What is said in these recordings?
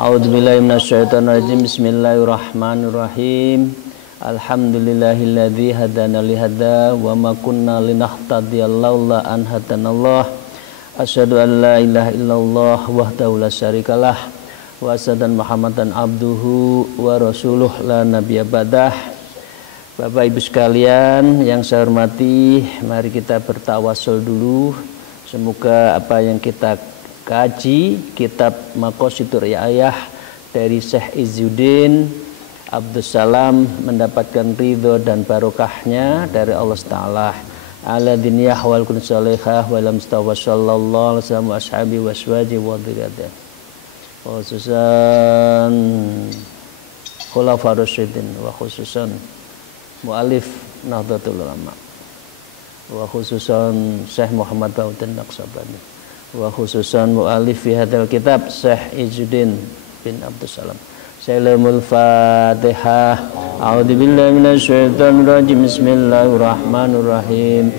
A'udzubillahi minasyaitonirrajim. Bismillahirrahmanirrahim. Alhamdulillahilladzi hadana lihada wa ma kunna linahtadiya laula an hadanallah. Asyhadu an la ilaha illallah wahdahu la syarikalah wa asyhadu anna Muhammadan abduhu wa rasuluh la nabiyya ba'dah. Bapak Ibu sekalian yang saya hormati, mari kita bertawasul dulu. Semoga apa yang kita kaji kitab Maqasidur Riayah dari Syekh Izzuddin Abdus Salam mendapatkan ridho dan barokahnya dari Allah Ta'ala. Ala diniyah wal kun salihah wa lam stawa sallallahu alaihi wasallam ashabi waswaji wa dzurriyyah. Khususan khulafaur rasyidin wa khususan mu'alif Nahdlatul Ulama wa khususan Syekh Muhammad Bautin Naqsabani wa khususan mu'alif fi hadzal kitab Syekh Izzuddin bin Abdus Salam. Salamul Fatihah. A'udzubillahi minasyaitonir rajim. Bismillahirrahmanirrahim.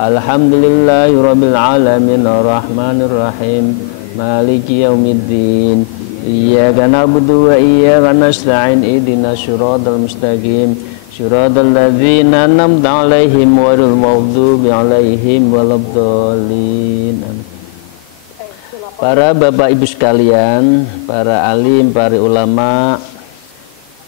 Alhamdulillahirabbil alamin arrahmanir rahim maliki yaumiddin. Iyyaka na'budu wa iyyaka nasta'in ihdinas siratal mustaqim siratal ladzina an'amta 'alaihim ghairil maghdubi 'alaihim waladdallin. Para bapak ibu sekalian, para alim, para ulama,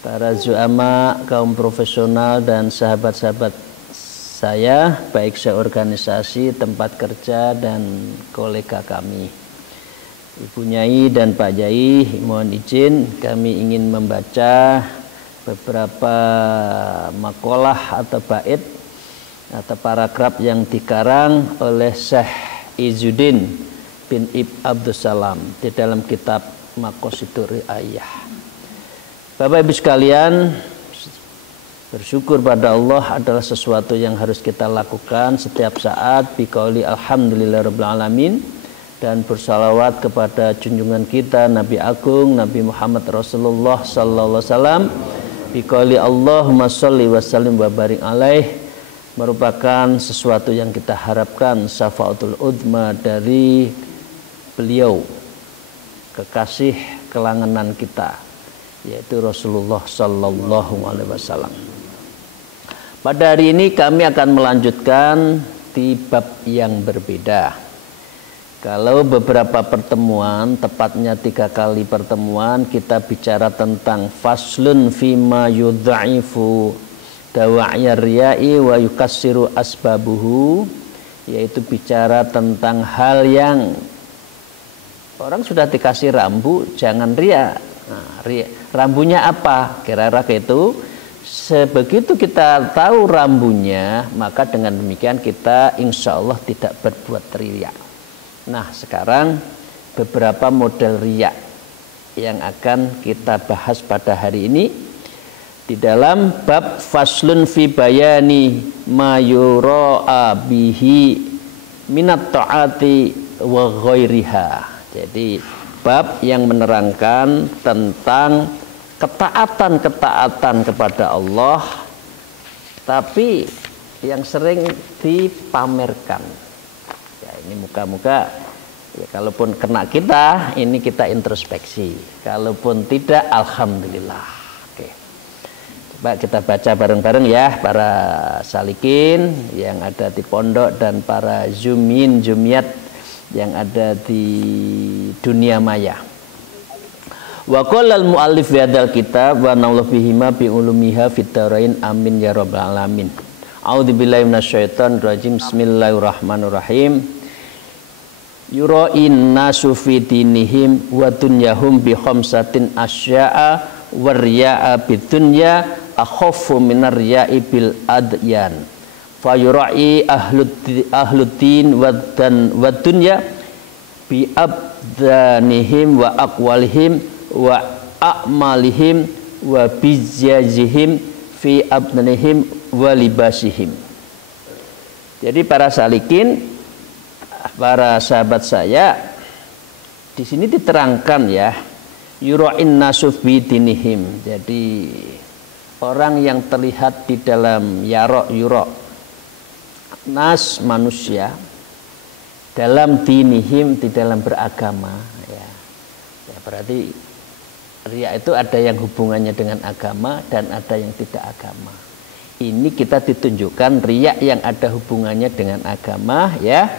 para zuama, kaum profesional dan sahabat-sahabat saya, baik seorganisasi, tempat kerja dan kolega kami. Ibu Nyai dan Pak Yai, mohon izin kami ingin membaca beberapa makalah atau bait atau paragraf yang dikarang oleh Syekh Izzuddin bin Abdus Salam di dalam kitab Maqasidur Riayah. Bapak Ibu sekalian, bersyukur pada Allah adalah sesuatu yang harus kita lakukan setiap saat biqauli alhamdulillahirabbil alamin, dan bersalawat kepada junjungan kita Nabi Agung Nabi Muhammad Rasulullah sallallahu alaihi wasallam biqauli Allahumma sholli wa sallim wa barik alaih, merupakan sesuatu yang kita harapkan syafaatul udma dari beliau, kekasih kelangenan kita, yaitu Rasulullah sallallahu alaihi wasallam. Pada hari ini kami akan melanjutkan di bab yang berbeda. Kalau beberapa pertemuan, tepatnya 3 kali pertemuan, kita bicara tentang faslun fima yudha'ifu dawa'iyar riya'i wa yukassiru asbabuhu, yaitu bicara tentang hal yang orang sudah dikasih rambu, jangan ria. Nah, rambunya apa? Kira-kira itu. Sebegitu kita tahu rambunya, maka dengan demikian kita insya Allah tidak berbuat ria. Nah, sekarang beberapa model ria yang akan kita bahas pada hari ini di dalam bab faslun fi bayani ma yura'a bihi minat ta'ati wa ghairiha. Jadi bab yang menerangkan tentang ketaatan-ketaatan kepada Allah tapi yang sering dipamerkan. Ya, ini muka-muka ya, kalaupun kena kita, ini kita introspeksi. Kalaupun tidak, alhamdulillah. Oke. Coba kita baca bareng-bareng ya, para salikin yang ada di pondok dan para zumin, zumiyat yang ada di dunia maya. Wa qala al muallif fi hadzal kitab wa nallahu bihima bi ulumiha fid darain amin ya rabbal alamin. A'udzubillahi minasyaitonir rajim. Bismillahirrahmanirrahim. Yura'in nasu fi dinihim wa dunyahum bi khamsatin asya'a wa riya'a bid dunya akhaffu minar riya'i bil adyan. Fayura'i ahluddin wa dunya bi abdanihim wa aqwalihim wa a'malihim wa bizjazihim fi abdanihim wa libasihim. Jadi para salikin, para sahabat saya, di sini diterangkan ya, yura'in nasuf bidinihim. Jadi orang yang terlihat di dalam yura' nas manusia dalam dinihim, di dalam beragama ya. Ya berarti Riya itu ada yang hubungannya dengan agama dan ada yang tidak agama. Ini kita ditunjukkan riya yang ada hubungannya dengan agama ya.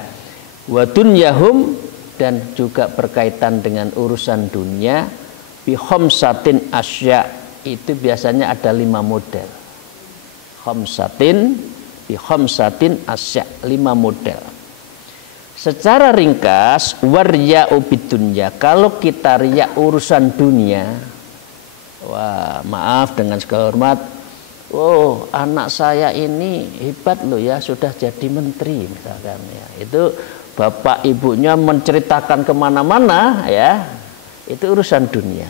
Wa dunyahum, dan juga berkaitan dengan urusan dunia. Bi khamsatin asya, itu biasanya ada 5 model. Khamsatin bi khamsatin asya, 5 model. Secara ringkas, warya'u bidunya, kalau kita riya urusan dunia, wah maaf dengan segala hormat, oh anak saya ini hebat loh ya, sudah jadi menteri misalkan ya, itu bapak ibunya menceritakan kemana-mana ya, itu urusan dunia.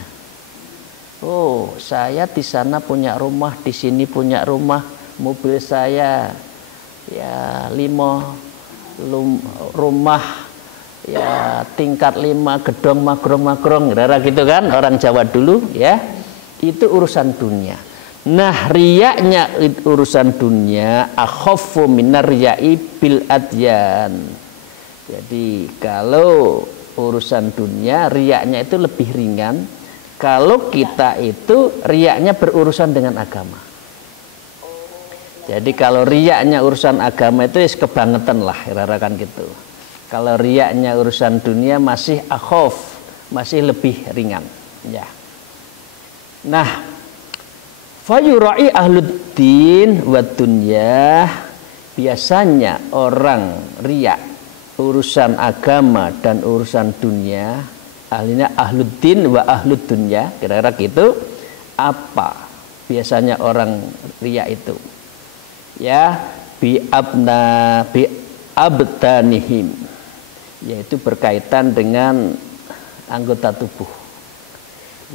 Oh saya di sana punya rumah, di sini punya rumah, mobil saya ya 5 rumah ya tingkat 5, gedong magrong rara gitu kan orang Jawa dulu ya, itu urusan dunia. Nah riyaknya urusan dunia akhaffu minar riya'i bil adyan. Jadi kalau urusan dunia riyaknya itu lebih ringan kalau kita itu riyaknya berurusan dengan agama. Jadi kalau riyaknya urusan agama itu kebangetan lah, kira-kira gitu. Kalau riyaknya urusan dunia masih akhaf, masih lebih ringan. Ya. Nah, fayura'i ahluddin wa dunya, biasanya orang riyak urusan agama dan urusan dunia, ahlinya ahluddin wa ahlud dunya, kira-kira gitu. Apa biasanya orang riyak itu? Ya bi abdanihim, yaitu berkaitan dengan anggota tubuh.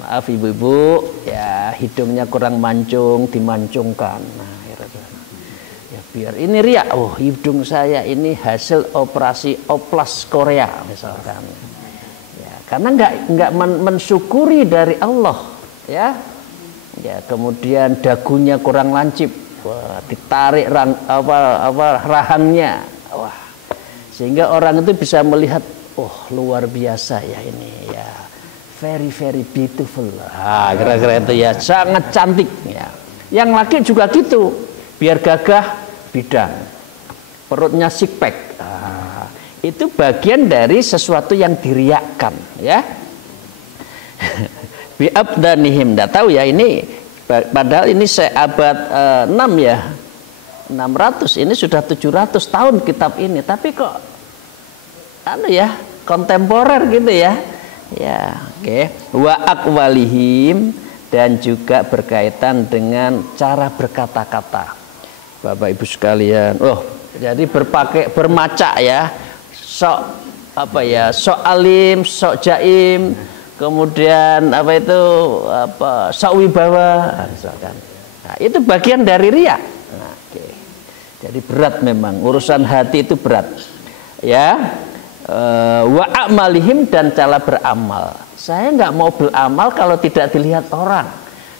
Maaf ibu-ibu ya, hidungnya kurang mancung, dimancungkan. Nah ya biar ini riak, oh hidung saya ini hasil operasi oplas Korea misalkan ya, karena nggak mensyukuri dari Allah ya. Ya kemudian dagunya kurang lancip, wah, ditarik rahangnya, wah, sehingga orang itu bisa melihat, oh luar biasa ya ini ya, very very beautiful, kira-kira itu ya, sangat cantik ya. Yang laki juga gitu, biar gagah bidang, perutnya six pack, itu bagian dari sesuatu yang diriakkan ya. Bi abdanihim, enggak tahu ya ini, padahal ini abad 6 ya, 600, ini sudah 700 tahun kitab ini, tapi kok ya kontemporer gitu ya. Ya, oke. Wa aqwalihim, dan juga berkaitan dengan cara berkata-kata. Bapak Ibu sekalian, jadi bermacak ya. Sok alim, sok jaim, kemudian sok wibawa misalkan. Nah, itu bagian dari riya. Nah, okay. Jadi berat memang, urusan hati itu berat. Ya. Wa a'malihim, dan cara beramal. Saya nggak mau beramal kalau tidak dilihat orang.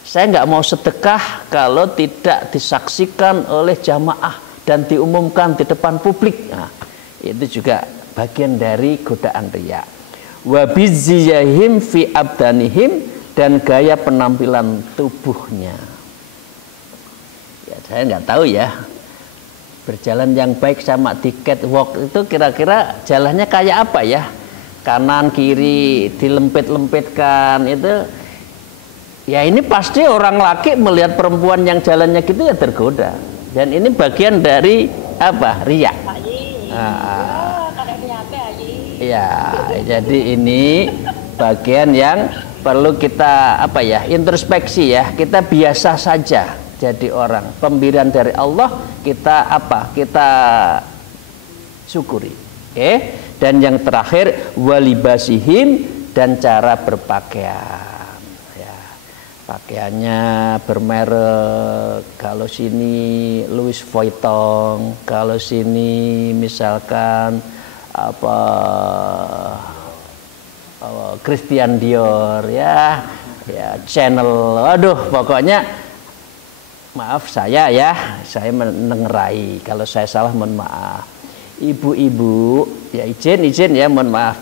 Saya nggak mau sedekah kalau tidak disaksikan oleh jamaah dan diumumkan di depan publik. Nah, itu juga bagian dari godaan riya. Wa bizziyahim fi abdanihim, dan gaya penampilan tubuhnya. Ya, saya nggak tahu ya, berjalan yang baik sama di catwalk itu kira-kira jalannya kayak apa ya, kanan kiri dilempit-lempitkan itu ya, ini pasti orang laki melihat perempuan yang jalannya gitu ya tergoda, dan ini bagian dari apa, riya. Ya, jadi ini bagian yang perlu kita introspeksi ya. Kita biasa saja jadi orang, pemberian dari Allah kita kita syukuri. Dan yang terakhir walibasihim, dan cara berpakaian ya. Pakaiannya bermerek, kalau sini Louis Vuitton, kalau sini misalkan Christian Dior ya, Chanel, aduh pokoknya maaf saya menengerai, kalau saya salah mohon maaf. Ibu-ibu ya izin ya, mohon maaf.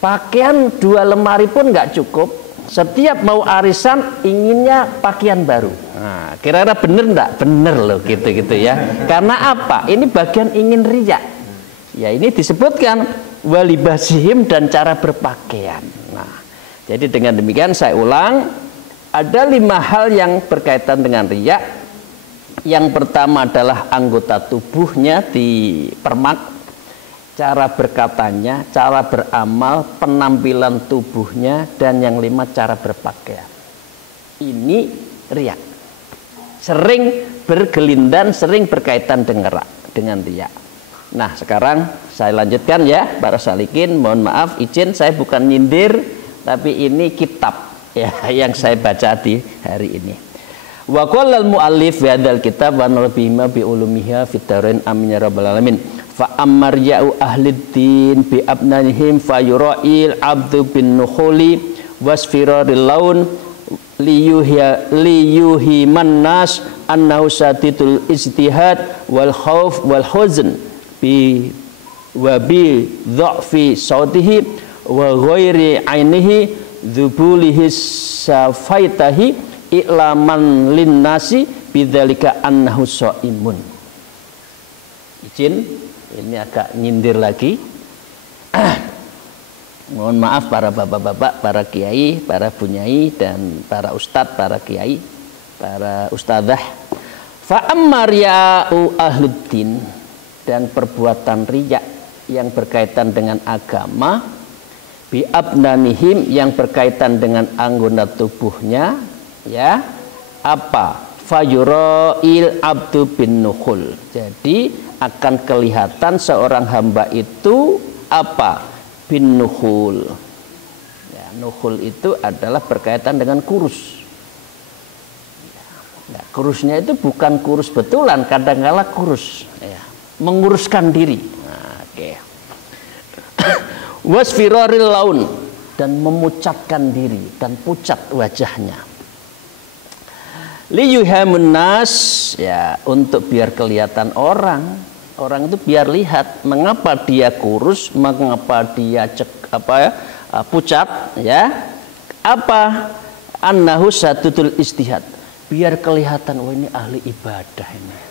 Pakaian 2 lemari pun nggak cukup, Setiap mau arisan inginnya pakaian baru. Nah, kira-kira bener enggak? Bener loh gitu ya. Karena apa? Ini bagian ingin riya. Ya ini disebutkan walibasihim dan cara berpakaian. Nah, jadi dengan demikian saya ulang, ada 5 hal yang berkaitan dengan riya. Yang pertama adalah anggota tubuhnya dipermak, cara berkatanya, cara beramal, penampilan tubuhnya, dan yang 5 cara berpakaian. Ini riya. Sering bergelindan, sering berkaitan dengan riya. Nah sekarang saya lanjutkan ya para salikin, mohon maaf izin saya bukan nyindir, tapi ini kitab ya yang saya baca di hari ini. Wa qala al-muallif fi hadzal kitab wa nabihima bi ulumiha fit darain amin ya rabbal alamin. Fa ammar ya'u ahliddin bi abnanihim fa yura'il abdu bin nukhuli wasfiraril laun liyuhiman nas annahu satidul ijtihad wal khauf wal huzn bi dha'fi sautihi wa ghairi ainihi dhubulihi safaitahi i'laman linnasi bidzalika annahu shaimun. Izin ini agak nyindir lagi. Mohon maaf para bapak-bapak, para kiai, para bunyai dan para ustadz, para kiai, para ustadzah. Fa ammar ya'u ahluddin, dan perbuatan riya yang berkaitan dengan agama, bi abnanihim yang berkaitan dengan anggota tubuhnya, ya apa? Fayura'il abdu bin nukhul. Jadi akan kelihatan seorang hamba itu apa? Bin nukhul. Ya, nukhul itu adalah berkaitan dengan kurus. Ya, kurusnya itu bukan kurus betulan, kadang-kala kurus. Ya. Menguruskan diri. Nah, okay. Wasfiraril laun, dan memucatkan diri dan pucat wajahnya. Liyuhamun nas, ya untuk biar kelihatan orang itu biar lihat mengapa dia kurus, mengapa dia pucat, ya apa annahu satudul istihad, biar kelihatan oh ini ahli ibadah ini.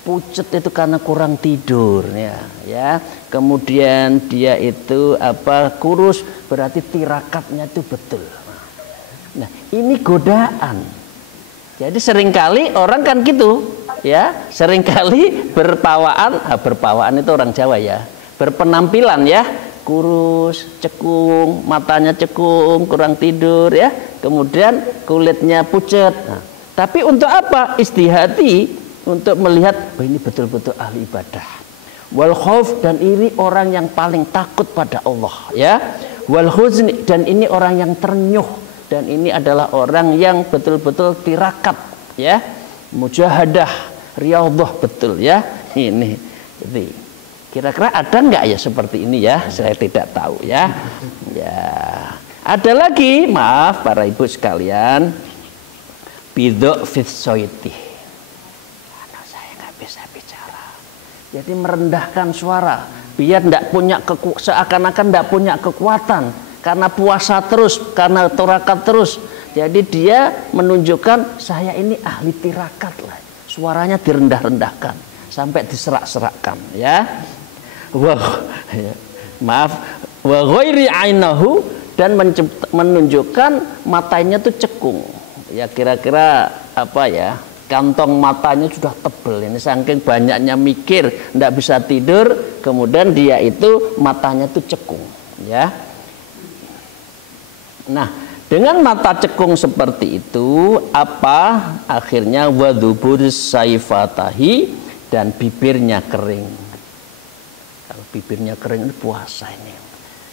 Pucat itu karena kurang tidur ya. Kemudian dia itu kurus berarti tirakatnya itu betul. Nah, ini godaan. Jadi seringkali orang kan gitu ya, seringkali berpawaan itu orang Jawa ya. Berpenampilan ya, kurus, cekung, matanya cekung, kurang tidur ya. Kemudian kulitnya pucat. Nah, tapi untuk apa? Istihati, untuk melihat bahwa ini betul-betul ahli ibadah. Wal khauf, dan ini orang yang paling takut pada Allah ya. Wal huzni, dan ini orang yang ternyuh, dan ini adalah orang yang betul-betul tirakat ya. Mujahadah, riyadhah betul ya. Ini jadi kira-kira ada nggak ya seperti ini ya? Saya tidak tahu ya. Ya. Ada lagi, maaf para ibu sekalian, bidok fitsoitih. Bisa bicara, jadi merendahkan suara biar seakan-akan tidak punya kekuatan karena puasa terus, karena tirakat terus. Jadi dia menunjukkan saya ini ahli tirakat lah, suaranya direndah-rendahkan sampai diserak-serakkan ya. Maaf, wa ghairi ainahu, dan menunjukkan matanya tuh cekung ya, kira-kira apa ya, kantong matanya sudah tebel ini saking banyaknya mikir, tidak bisa tidur, kemudian dia itu matanya itu cekung ya. Nah, dengan mata cekung seperti itu apa akhirnya wadhubur saifatahi, dan bibirnya kering. Kalau bibirnya kering ini puasa ini.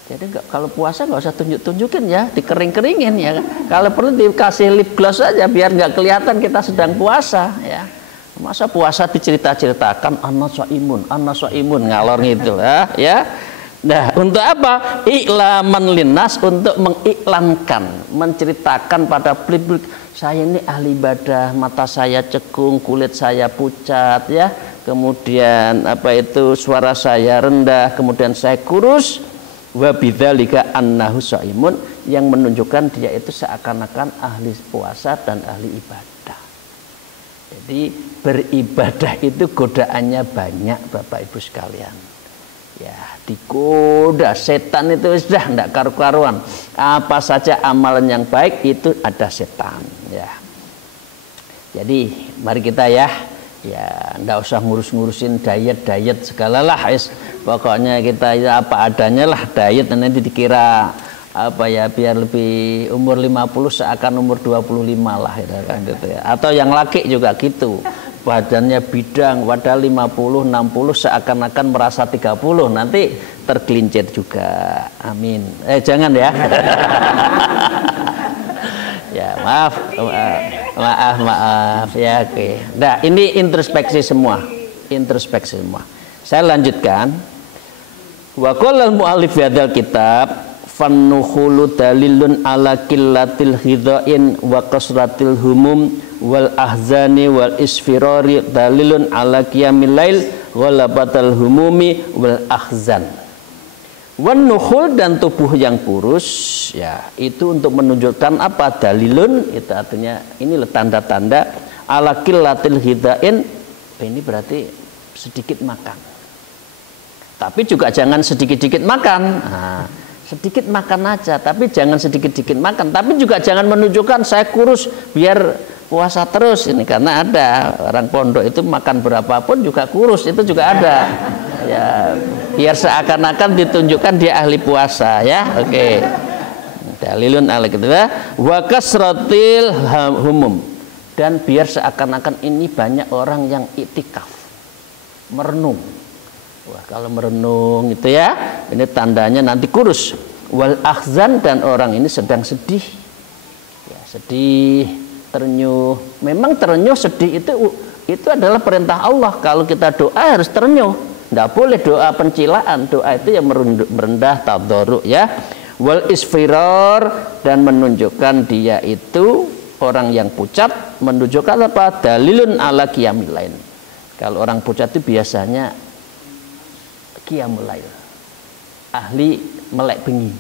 Jadi kalau puasa nggak usah tunjuk-tunjukin ya, dikering-keringin ya. Kalau perlu dikasih lip gloss aja biar nggak kelihatan kita sedang puasa ya. Masa puasa dicerita-ceritakan ana shaimun ngalor gitu ya. Nah, untuk apa? I'laman linnas, untuk mengiklankan, menceritakan pada publik, saya ini ahli ibadah, mata saya cekung, kulit saya pucat ya. Kemudian suara saya rendah, kemudian saya kurus. wa bidzalika annahu shaimun, yang menunjukkan dia itu seakan-akan ahli puasa dan ahli ibadah. Jadi beribadah itu godaannya banyak Bapak Ibu sekalian. Ya, digoda setan itu sudah tidak karu-karuan. Apa saja amalan yang baik itu ada setan, ya. Jadi mari kita ya ndak usah ngurus-ngurusin diet segala lah, pokoknya kita ya apa adanya lah. Diet nanti dikira apa ya, biar lebih umur 50 seakan umur 25 lah gitu ya. Atau yang laki juga gitu, badannya bidang padahal 50 60 seakan-akan merasa 30, nanti tergelincir juga. Amin. Jangan ya. Ya maaf ya, oke. Nah, ini introspeksi semua. Saya lanjutkan. Wa qala al-mu'allif hadzal kitab fannukhulu dalilun ala qillatil hidain wa kasratil humum wal ahzani wal isfirari dalilun ala qiyamil lail ghalabatal humumi wal ahzan. Wan nukhul, dan tubuh yang kurus, ya itu untuk menunjukkan apa? Dalilun, itu artinya ini tanda-tanda ala qillatil hidain. Ini berarti sedikit makan. Tapi juga jangan sedikit-sedikit makan. Nah, sedikit makan aja, tapi jangan sedikit-sedikit makan. Tapi juga jangan menunjukkan saya kurus biar puasa terus ini, karena ada orang pondok itu makan berapapun juga kurus, itu juga ada. Ya, biar seakan-akan ditunjukkan dia ahli puasa, ya. Oke. Dalilun ala gitu ya. Wa kasratil humum, dan biar seakan-akan ini banyak orang yang iktikaf, merenung. Wah, kalau merenung itu ya, ini tandanya nanti kurus. Wal ahzan, dan orang ini sedang sedih. Ya, sedih, terenyuh. Memang terenyuh, sedih itu adalah perintah Allah. Kalau kita doa harus terenyuh. Tidak boleh doa pencilaan. Doa itu yang merendah, tadarruk, ya. Wal isfirar, dan menunjukkan dia itu orang yang pucat, menunjukkan apa? Dalilun ala qiyamil lail. Kalau orang pucat itu biasanya qiyamul lail, ahli melek bengi.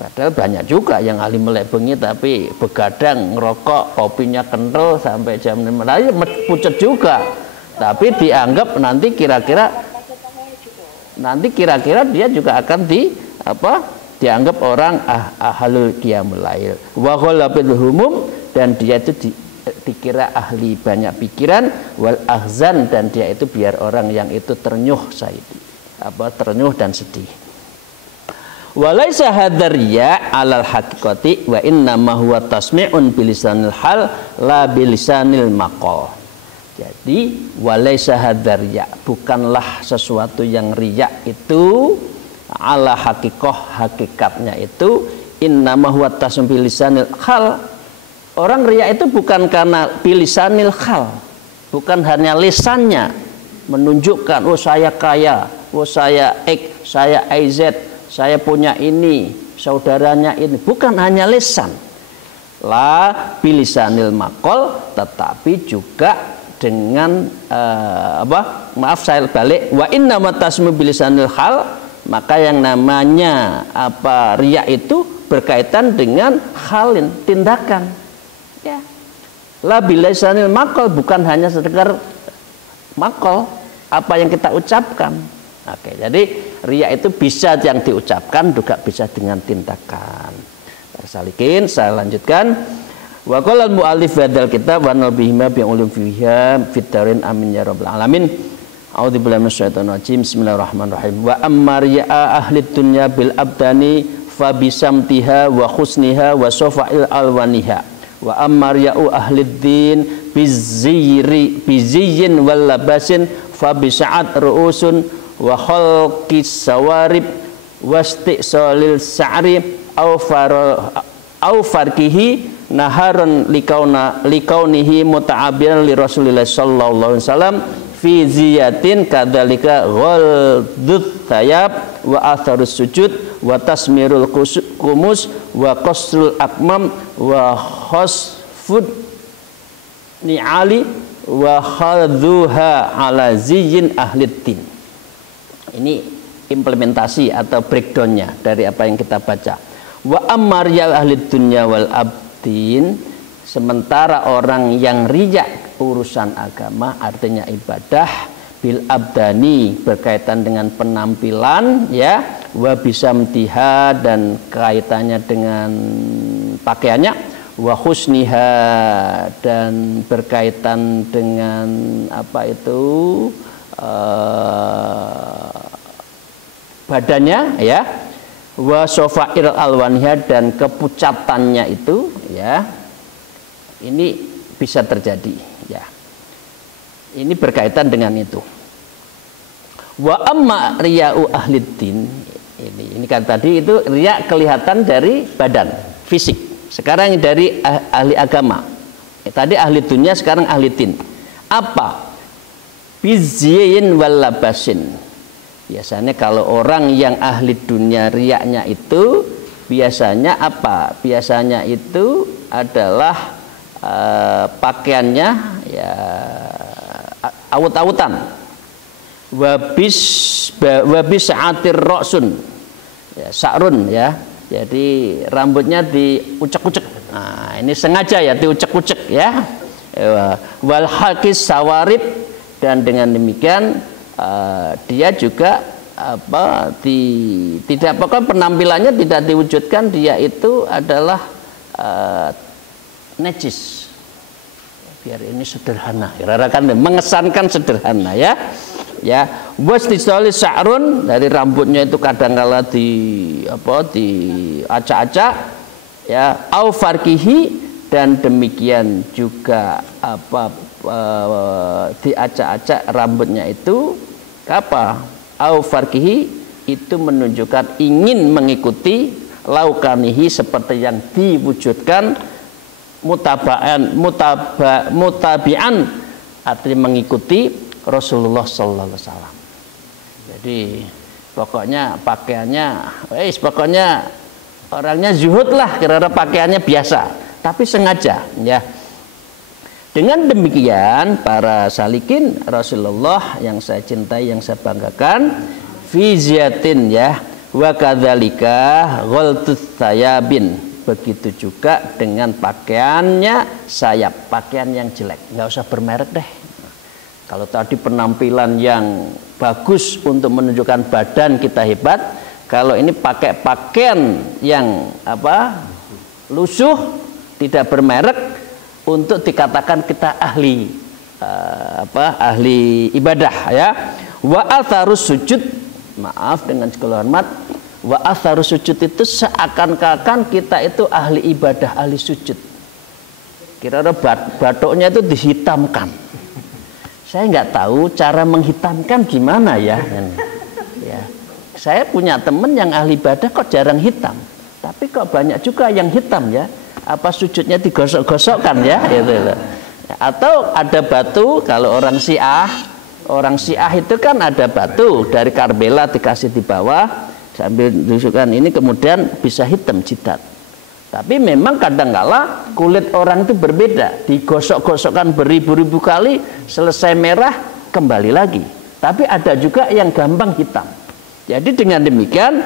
Padahal banyak juga yang ahli melek bengi tapi begadang, ngerokok, kopinya kental sampai jam 5 pucat juga. Tapi dianggap nanti kira-kira dia juga akan dianggap orang ahlul qiyamul lail. Wa ghalabil humum, dan dia itu dikira ahli banyak pikiran. Wal ahzan, dan dia itu biar orang yang itu ternyuh ternyuh dan sedih. Walaisa hadzal riya alal haqiqati wa inna ma huwa tasmi'un bilisanil hal la bilisanil maqal. Jadi walaisa hadzal riya, bukanlah sesuatu yang riya itu ala haqiqah, hakikatnya itu inna ma huwa tasmi' bilisanil hal. Orang riya itu bukan karena bilisanil hal, bukan hanya lisannya menunjukkan, oh saya kaya, oh saya X, saya IZ, saya punya ini, saudaranya ini. Bukan hanya lisan. La bilisanil maqal, tetapi juga dengan saya balik, wa inna matasmu bilisanil hal, maka yang namanya riya itu berkaitan dengan halin, tindakan. Ya. La bilisanil maqal, bukan hanya sekedar maqal, apa yang kita ucapkan. Oke, jadi riya itu bisa yang diucapkan, juga bisa dengan tindakan. Salikin, saya lanjutkan. Wa qala al-mu'allif hadzal kitab wa nabihima bi ulum fiha fitarin amin ya rabbal alamin. A'udzubillahi minasyaitonir rajim. Bismillahirrahmanirrahim. Wa amma riya ahli dunya bil abdani fa bisamtiha wa husniha wa safa'il alwaniha. Wa amma riya ahli din biziyyin wal labasin fa bisa'at ru'usun wa khalqis sawarib wasti'salil sa'ri au farqihi naharon likaunihi muta'abiran li Rasulillah sallallahu alaihi wasallam fi ziyatin kadzalika ghaldut thayab wa atharus sujud wa tasmirul kumus wa qasrul akmam wa khasfud ni'ali wa khadhuha ala ziyyin ahlid din. Ini implementasi atau breakdownnya dari apa yang kita baca. Wa ammar ya ahli dunya wal abdin, sementara orang yang riya urusan agama artinya ibadah, bil abdani berkaitan dengan penampilan ya, wa bisamtiha dan kaitannya dengan pakaiannya, wa husniha dan berkaitan dengan apa itu badannya ya, wa sofair alwanha dan kepucatannya itu ya, ini bisa terjadi ya, ini berkaitan dengan itu. Wa amma riya'u ahliddin, ini kan tadi itu riya kelihatan dari badan fisik, sekarang dari ahli agama, tadi ahli dunia, sekarang ahli din. Apa? Bizyin wal labasin. Biasanya kalau orang yang ahli dunia riyaknya itu biasanya apa? Biasanya itu adalah pakaiannya ya awut-awutan. Wabis atir roksun ya, sa'run ya. Jadi rambutnya diucek-ucek. Nah, ini sengaja ya diucek-ucek ya. Wal hakis sawarib, dan dengan demikian dia juga tidak pokoknya penampilannya tidak diwujudkan dia itu adalah najis. Biar ini sederhana, kan mengesankan sederhana ya. Ya, wastisali sa'run, dari rambutnya itu kadangkala diacak-acak ya, au farkihi, dan demikian juga diacak-acak rambutnya itu apa? Au farkihi, itu menunjukkan ingin mengikuti laukanihi, seperti yang diwujudkan, mutabi'an artinya mengikuti Rasulullah sallallahu alaihi wasallam. Jadi pokoknya pakaiannya pokoknya orangnya zuhud lah, kira-kira pakaiannya biasa tapi sengaja ya. Dengan demikian para salikin Rasulullah yang saya cintai, yang saya banggakan, fi ziyatin ya, wa kadzalika ghaltut thayabin, begitu juga dengan pakaiannya sayap, pakaian yang jelek, nggak usah bermerek deh. Kalau tadi penampilan yang bagus untuk menunjukkan badan kita hebat, kalau ini pakai pakaian yang lusuh, tidak bermerek, untuk dikatakan kita ahli ahli ibadah ya. Wa atharus sujud, maaf dengan segala hormat, wa atharus sujud itu seakan-akan kita itu ahli ibadah, ahli sujud. Kira-kira batuknya itu dihitamkan. Saya nggak tahu cara menghitamkan gimana ya. Ya. Saya punya teman yang ahli ibadah kok jarang hitam, tapi kok banyak juga yang hitam ya. Apa sujudnya digosok-gosokkan ya? Gitu. Atau ada batu, kalau orang Syiah itu kan ada batu dari Karbela dikasih di bawah sambil tunjukkan ini, kemudian bisa hitam jidat. Tapi memang kadangkala kulit orang itu berbeda, digosok-gosokkan beribu-ribu kali, selesai merah kembali lagi. Tapi ada juga yang gampang hitam. Jadi dengan demikian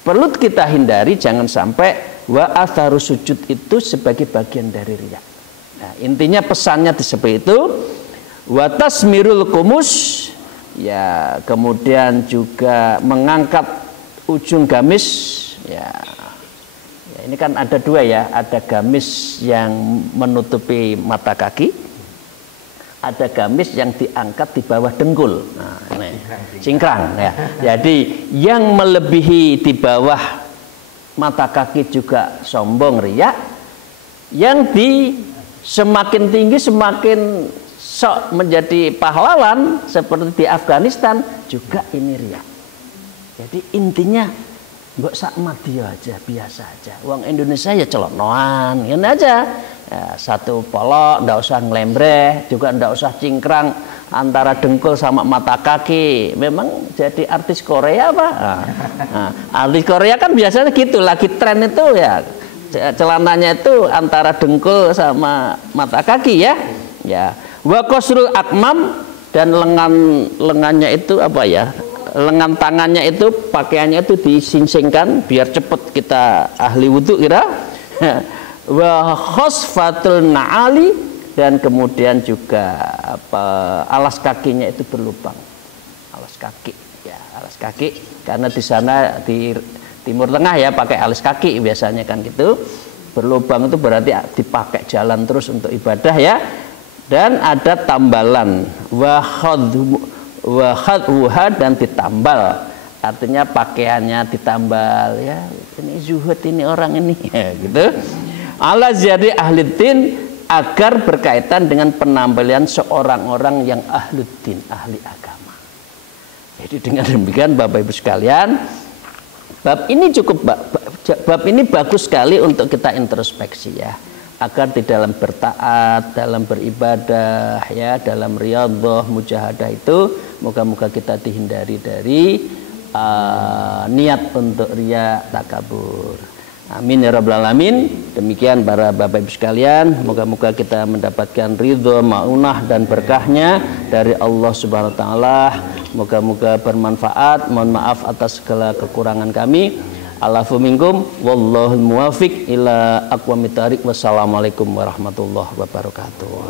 perlu kita hindari, jangan sampai wa atharus sujud itu sebagai bagian dari riya. Nah, intinya pesannya seperti itu. Wa tasmirul kumus ya, kemudian juga mengangkat ujung gamis ya. Ini kan ada dua ya, ada gamis yang menutupi mata kaki, ada gamis yang diangkat di bawah dengkul. Nah, ini cingkrang ya. Jadi yang melebihi di bawah mata kaki juga sombong riya, yang di semakin tinggi semakin sok menjadi pahlawan seperti di Afghanistan juga ini riya. Jadi intinya nggak sak mati aja, biasa aja. Uang Indonesia ya celonoan, ini aja. Ya, satu polok, ndak usah ngelembreh, juga ndak usah cingkrang antara dengkul sama mata kaki. Memang jadi artis Korea apa? Nah, artis Korea kan biasanya gitu, lagi tren itu ya celananya itu antara dengkul sama mata kaki ya. Ya, wa qasrul akmam, dan lengannya itu apa ya? lengan tangannya itu pakaiannya itu disingsingkan biar cepat kita ahli wudhu kira. Wa khosfatul na'ali, dan kemudian juga alas kakinya itu berlubang. Alas kaki ya, alas kaki, karena di sana di Timur Tengah ya pakai alas kaki biasanya kan gitu. Berlubang itu berarti dipakai jalan terus untuk ibadah ya. Dan ada tambalan wa khadhuha, dan ditambal, artinya pakaiannya ditambal ya. Ini zuhud ini orang ini ya, gitu. Ala ziyadi ahliddin, agar berkaitan dengan penampilan seorang orang yang ahluddin, ahli agama. Jadi dengan demikian Bapak Ibu sekalian, bab ini bab ini bagus sekali untuk kita introspeksi ya, agar di dalam bertaat, dalam beribadah ya, dalam riyadhah, mujahadah itu moga-moga kita dihindari dari niat untuk riya, takabur. Amin ya rabbal alamin. Demikian para Bapak Ibu sekalian, moga-moga kita mendapatkan ridho, maunah dan berkahnya dari Allah Subhanahu wa taala. Moga-moga bermanfaat. Mohon maaf atas segala kekurangan kami. Alafu minkum wallahul muwafiq ila aqwamit thariq. Wassalamualaikum warahmatullahi wabarakatuh.